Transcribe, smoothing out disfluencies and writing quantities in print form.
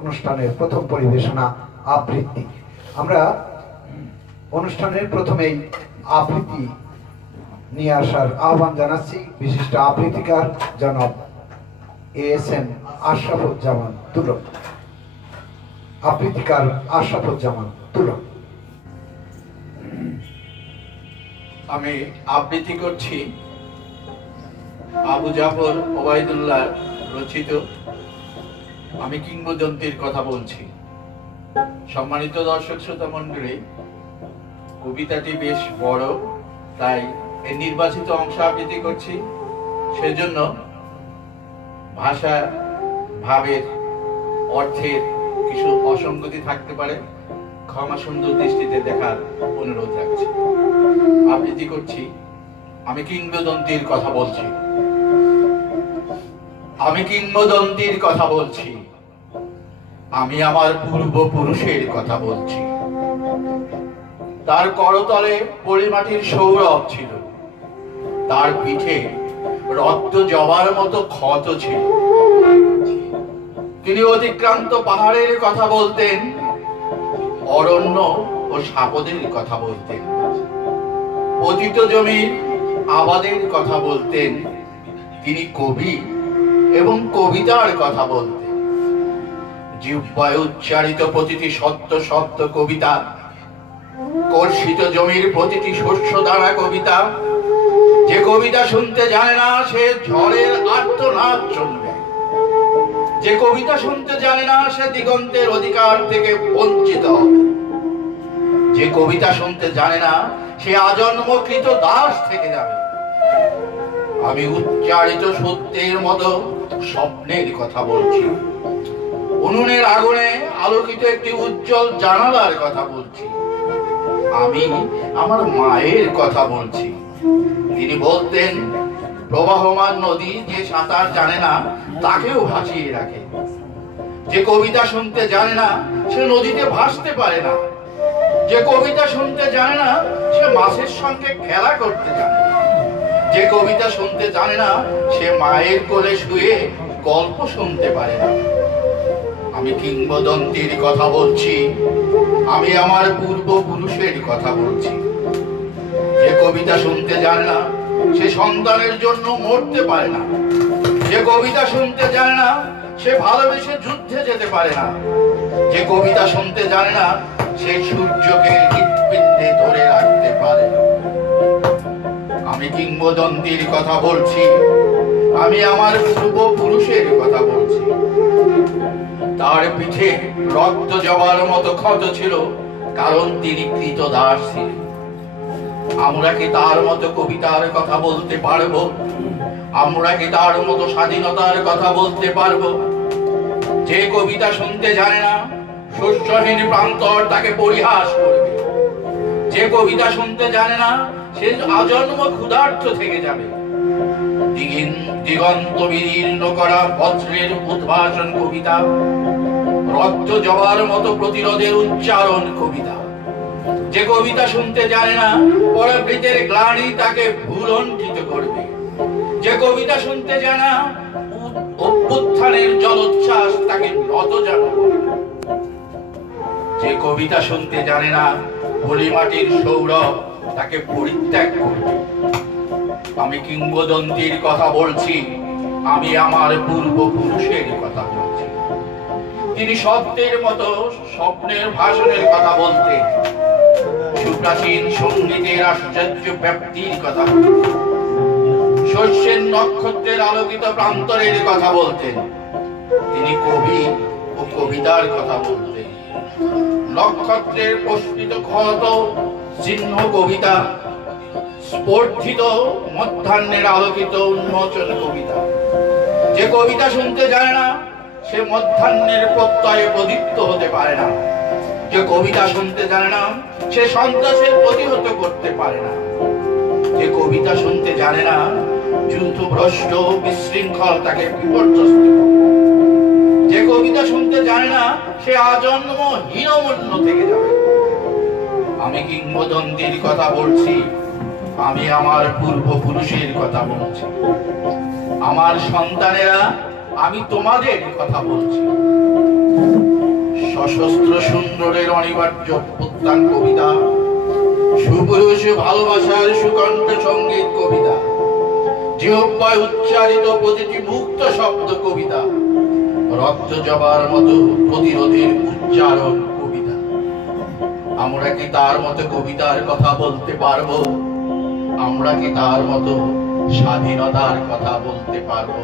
অনুষ্ঠানের প্রথম পরিবেশনা আবৃত্তি। আমরা অনুষ্ঠানের প্রথমেই আবৃত্তি নিয়ে আসার আহ্বান জানাচ্ছি বিশিষ্ট আবৃত্তিকার জনাব ASM আশরাফুজ্জামান তুলক। আবৃত্তিকার আশরাফুজ্জামান তুলক। আমি আবৃত্তি করছি আবু জাফর ওবায়দুল্লাহ রচিত আমি কিংবদন্তির কথা বলছি। সম্মানিত দর্শক শ্রোতা মণ্ডলী, কবিতাটি বেশ বড়, তাই এর নির্বাচিত অংশ আবৃত্তি করছি। সেজন্য ভাষা ভাবের অর্থের কিছু অসঙ্গতি থাকতে পারে, ক্ষমা সুন্দর দৃষ্টিতে দেখার অনুরোধ রাখছি। আবৃত্তি করছি আমি কিংবদন্তির কথা বলছি। আমি কিংবদন্তির কথা বলছি, আমি আমার পূর্বপুরুষের কথা বলছি। তার করতলে পলিমাটির সৌরভ ছিল, তার পিঠে রক্ত জবার মতো ক্ষত ছিল। তিনি অতিক্রান্ত পাহাড়ের কথা বলতেন, অরণ্য ও সাপদের কথা বলতেন, পতিত জমির আবাদের কথা বলতেন। তিনি কবি এবং কবিতার কথা বলতেন। জিহ্বায় উচ্চারিত প্রতিটি সত্য সত্য কবিতা, কর্ষিত জমির প্রতিটি শস্য দ্বারা কবিতা। যে কবিতা শুনতে জানে না সে ঝড়ের আর্তনাদ শুনবে। যে কবিতা শুনতে জানে না সে দিগন্তের অধিকার থেকে বঞ্চিত হবে। যে কবিতা শুনতে জানে না সে আজন্মকৃত দাস থেকে যাবে। আমি উচ্চারিত সত্যের মতো স্বপ্নের কথা বলছি। উনুনের আগুনে আলোকিত একটি উজ্জ্বল জানালার কথা বলছি। আমি আমার মায়ের কথা বলছি। তিনি বলতেন, প্রবাহমান নদী যে সাঁতার জানে না তাকেও ভাসিয়ে রাখে। যে কবিতা শুনতে জানে না সে নদীতে ভাসতে পারে না। যে কবিতা শুনতে জানে না সে মাছের সঙ্গে খেলা করতে জানে না। যে কবিতা শুনতে জানে না সে মায়ের কোলে শুয়ে গল্প শুনতে পারে না। আমি কিংবদন্তির কথা বলছি, আমি আমার পূর্বপুরুষের কথা বলছি। যে কবিতা শুনতে জানে না সে সন্তানের জন্য মরতে পারে না। যে কবিতা শুনতে জানে না সে ভালোবেসে যুদ্ধে যেতে পারে না। যে কবিতা শুনতে জানে না সে সূর্যকে হৃৎপিণ্ডে ধরে রাখতে পারে না। আমি কিংবদন্তির কথা বলছি, আমি আমার পূর্বপুরুষের কথা বলছি। তার পিঠে রক্ত জবার মতো ক্ষত ছিল, কারণ তিনি কৃতদাস ছিলেন। আমরা কি তার মতো কবিতার কথা বলতে পারবো? আমরা কি তার মতো স্বাধীনতার কথা বলতে পারবো? যে কবিতা শুনতে জানে না শস্যহীন প্রান্তর তাকে পরিহাস করবে। যে কবিতা শুনতে জানে না সে আজন্ম ক্ষুধার্ত থেকে যাবে। দিগন্ত বিদীর্ণ করা বজ্রের উদ্ভাসন কবিতা, রক্ত জবার মতো প্রতিরোধের উচ্চারণ কবিতা। যে কবিতা শুনতে জানে না পরবৃতের গ্লানি তাকে ভুলণ্ঠিত করবে। যে কবিতা শুনতে জানে না অভ্যুত্থানের জলোচ্ছ্বাস তাকে নতজানু করবে। যে কবিতা শুনতে জানে না পলিমাটির সৌরভ তাকে পরিত্যাগ করবে। আমি কিংবদন্তির কথা বলছি, আমি আমার পূর্বপুরুষের কথা বলছি। তিনি শব্দের মতো স্বপ্নের ভাষণের কথা বলতেন, সুপ্রাচীন সঙ্গীতের আশ্চর্য ব্যাপ্তির কথা, শস্যের নক্ষত্রের আলোকিত প্রান্তরের কথা বলতেন। তিনি কবি ও কবিতার কথা বলতেন। নক্ষত্রের প্রস্ফুটিত ক্ষত চিহ্ন কবিতা, স্পর্ধিত মধ্যাহ্নের আলোকিত উন্মোচন কবিতা। যে কবিতা শুনতে জানে না সে মধ্যাহ্নের প্রত্যয়ে প্রদীপ্ত হতে পারে না। যে কবিতা শুনতে জানে না সে সন্ত্রাসের প্রতিহত করতে পারে না। যে কবিতা শুনতে জানে না যুদ্ধভ্রষ্ট বিশৃঙ্খল তাকে বিপর্যস্ত করবে। যে কবিতা শুনতে জানে না সে আজন্ম হীনমন্য থেকে যাবে। আমি কিংবদন্তির কথা বলছি, আমি আমার পূর্বপুরুষের কথা বলছি। আমার সন্তানেরা, আমি তোমাদের কথা বলছি। সশস্ত্র সুন্দরের অনিবার্য প্রত্যান কবিতা, সুপুরুষ ভালোবাসার সুকণ্ঠ সঙ্গীত কবিতা, জিহ্বায় উচ্চারিত প্রতিটি মুক্ত শব্দ কবিতা, রক্ত জবার মতো প্রতিরোধের উচ্চারণ কবিতা। আমরা কি তার মতো কবিতার কথা বলতে পারবো? আমরা কি তার মতো স্বাধীনতার কথা বলতে পারবো?